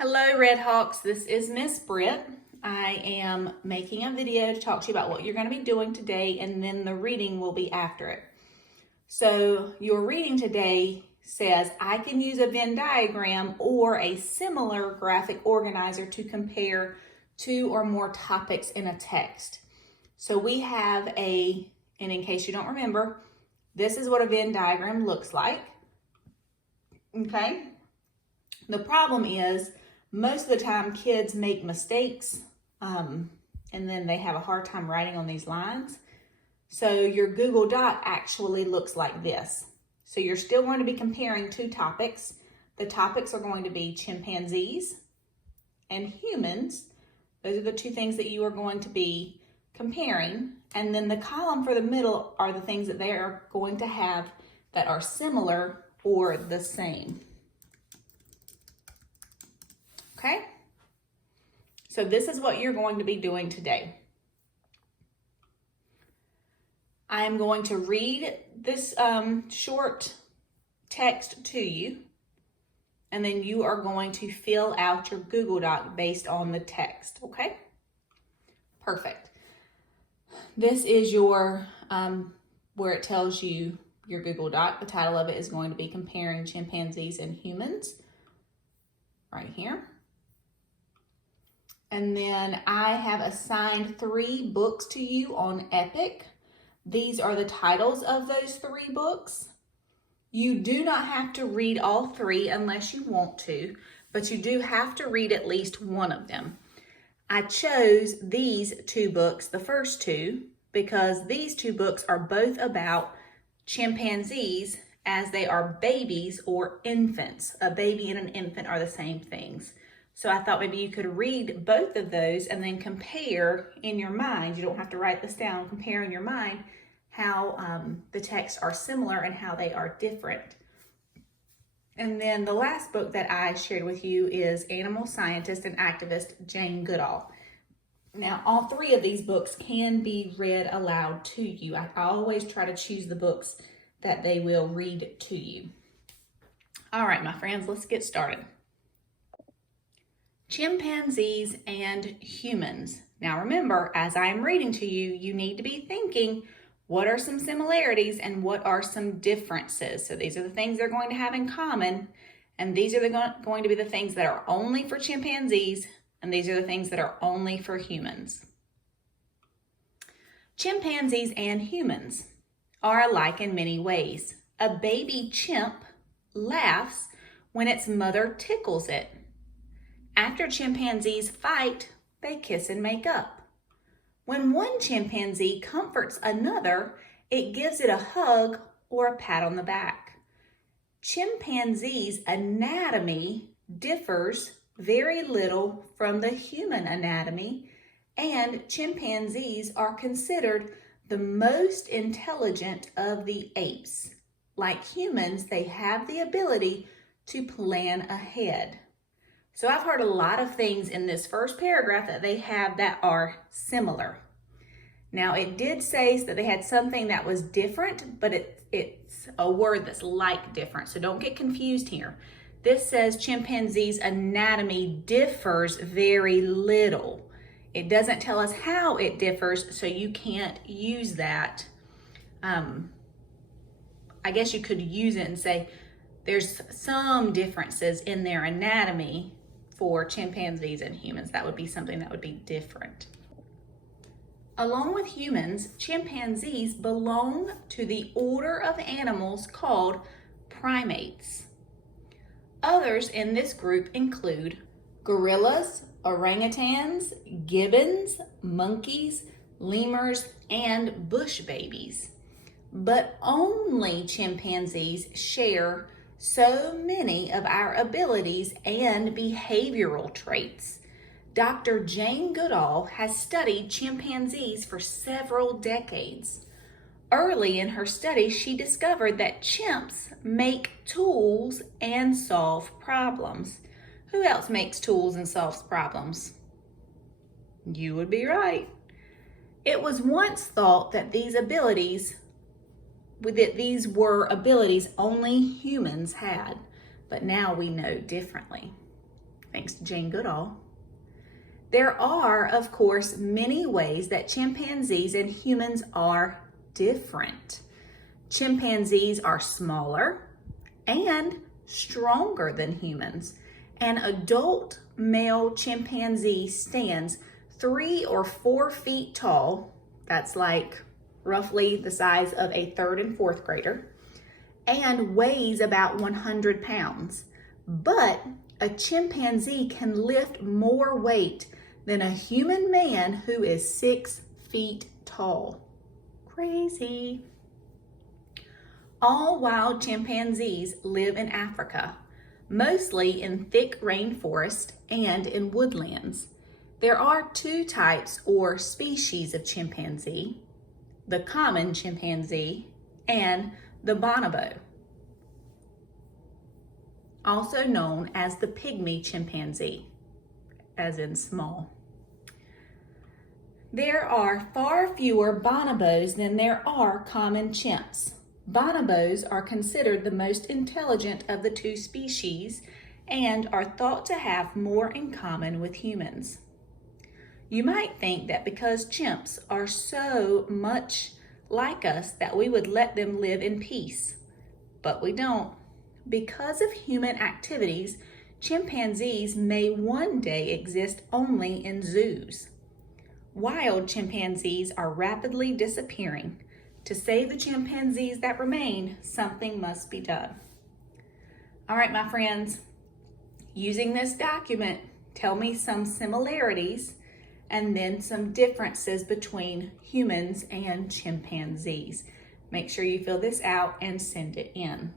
Hello Red Hawks, this is Miss Britt. I am making a video to talk to you about what you're going to be doing today, and then the reading will be after it. So your reading today says, I can use a Venn diagram or a similar graphic organizer to compare two or more topics in a text. So we have and in case you don't remember, this is what a Venn diagram looks like. Okay? The problem is, most of the time kids make mistakes and then they have a hard time writing on these lines. So your Google Doc actually looks like this. So you're still going to be comparing two topics. The topics are going to be chimpanzees and humans. Those are the two things that you are going to be comparing. And then the column for the middle are the things that they are going to have that are similar or the same. Okay, so this is what you're going to be doing today. I am going to read this short text to you, and then you are going to fill out your Google Doc based on the text, okay? Perfect. This is your, where it tells you your Google Doc. The title of it is going to be Comparing Chimpanzees and Humans, right here. And then I have assigned 3 books to you on Epic. These are the titles of those 3 books. You do not have to read all 3 unless you want to, but you do have to read at least one of them. I chose these 2 books, the first 2, because these 2 books are both about chimpanzees as they are babies or infants. A baby and an infant are the same things. So I thought maybe you could read both of those and then compare in your mind. You don't have to write this down. Compare in your mind how the texts are similar and how they are different. And then the last book that I shared with you is animal scientist and activist Jane Goodall. Now, all 3 of these books can be read aloud to you. I always try to choose the books that they will read to you. All right, my friends, let's get started. Chimpanzees and humans. Now remember, as I am reading to you, you need to be thinking, what are some similarities and what are some differences? So these are the things they're going to have in common, and these are going to be the things that are only for chimpanzees, and these are the things that are only for humans. Chimpanzees and humans are alike in many ways. A baby chimp laughs when its mother tickles it. After chimpanzees fight, they kiss and make up. When one chimpanzee comforts another, it gives it a hug or a pat on the back. Chimpanzees' anatomy differs very little from the human anatomy, and chimpanzees are considered the most intelligent of the apes. Like humans, they have the ability to plan ahead. So I've heard a lot of things in this first paragraph that they have that are similar. Now it did say that they had something that was different, but it's a word that's like different. So don't get confused here. This says chimpanzees' anatomy differs very little. It doesn't tell us how it differs, so you can't use that. I guess you could use it and say there's some differences in their anatomy for chimpanzees and humans. That would be something that would be different. Along with humans, chimpanzees belong to the order of animals called primates. Others in this group include gorillas, orangutans, gibbons, monkeys, lemurs, and bush babies. But only chimpanzees share so many of our abilities and behavioral traits. Dr. Jane Goodall has studied chimpanzees for several decades. Early in her study, she discovered that chimps make tools and solve problems. Who else makes tools and solves problems? You would be right. It was once thought that these were abilities only humans had, but now we know differently. thanks to Jane Goodall. There are, of course, many ways that chimpanzees and humans are different. Chimpanzees are smaller and stronger than humans. An adult male chimpanzee stands 3 or 4 feet tall. That's like roughly the size of a 3rd and 4th grader, and weighs about 100 pounds. But a chimpanzee can lift more weight than a human man who is 6 feet tall. Crazy. All wild chimpanzees live in Africa, mostly in thick rainforest and in woodlands. There are 2 types or species of chimpanzee: the common chimpanzee and the bonobo, also known as the pygmy chimpanzee, as in small. There are far fewer bonobos than there are common chimps. Bonobos are considered the most intelligent of the 2 species and are thought to have more in common with humans. You might think that because chimps are so much like us that we would let them live in peace, but we don't. Because of human activities, chimpanzees may one day exist only in zoos. Wild chimpanzees are rapidly disappearing. To save the chimpanzees that remain, something must be done. All right, my friends, using this document, tell me some similarities and then some differences between humans and chimpanzees. Make sure you fill this out and send it in.